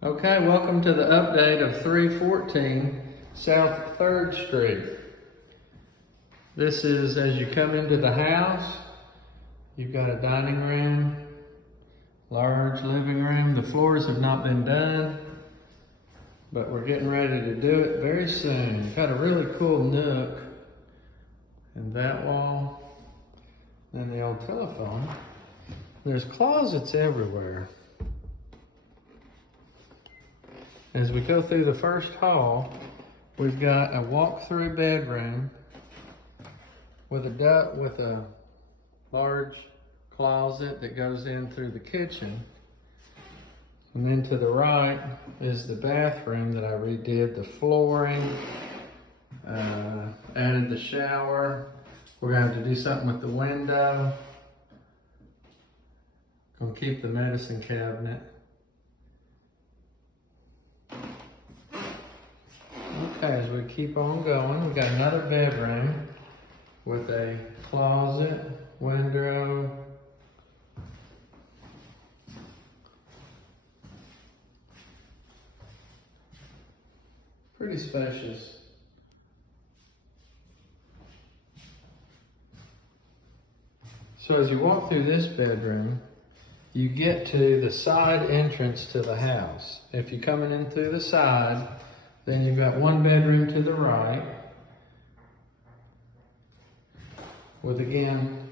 Okay, welcome to the update of 314 South 3rd Street. This is as you come into the house. You've got a dining room, large living room. The floors have not been done, but we're getting ready to do it very soon. You've got a really cool nook in that wall. Then the old telephone. There's closets everywhere. As we go through the first hall, we've got a walk-through bedroom with a large closet that goes in through the kitchen. And then to the right is the bathroom that I redid the flooring, added the shower. We're gonna have to do something with the window. Gonna keep the medicine cabinet. Okay, as we keep on going, we've got another bedroom with a closet, window, pretty spacious. So as you walk through this bedroom, you get to the side entrance to the house. If you're coming in through the side, then you've got one bedroom to the right with, again,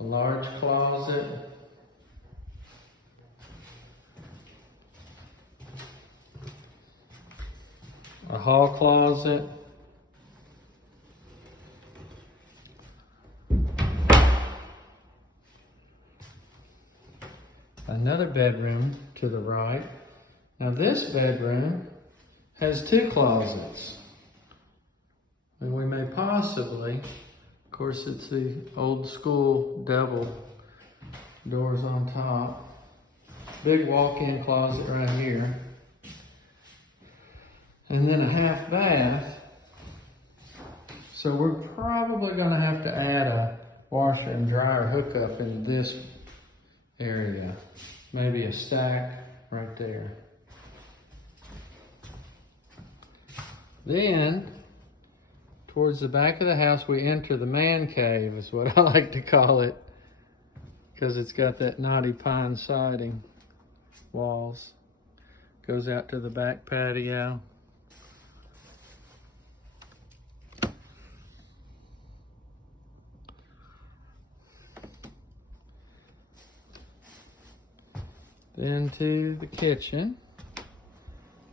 a large closet, a hall closet, another bedroom to the right. Now this bedroom has two closets. And we may possibly, of course it's the old school double doors on top. Big walk-in closet right here. And then a half bath. So we're probably gonna have to add a washer and dryer hookup in this area. Maybe a stack right there. Then, towards the back of the house, we enter the man cave, is what I like to call it, because it's got that knotty pine siding walls. Goes out to the back patio. Then to the kitchen.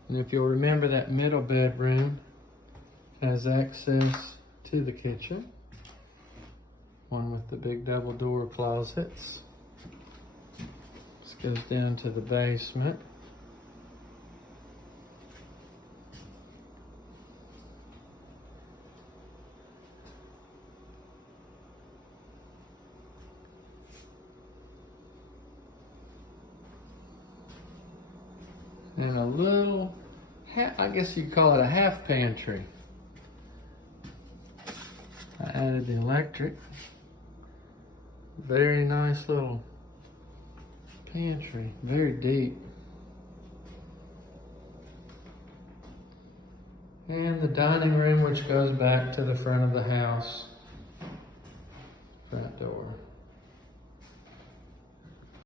And if you'll remember, that middle bedroom has access to the kitchen. One with the big double door closets. This goes down to the basement. And a little, I guess you'd call it a half pantry. I added the electric. Very nice little pantry, very deep. And the dining room, which goes back to the front of the house, front door.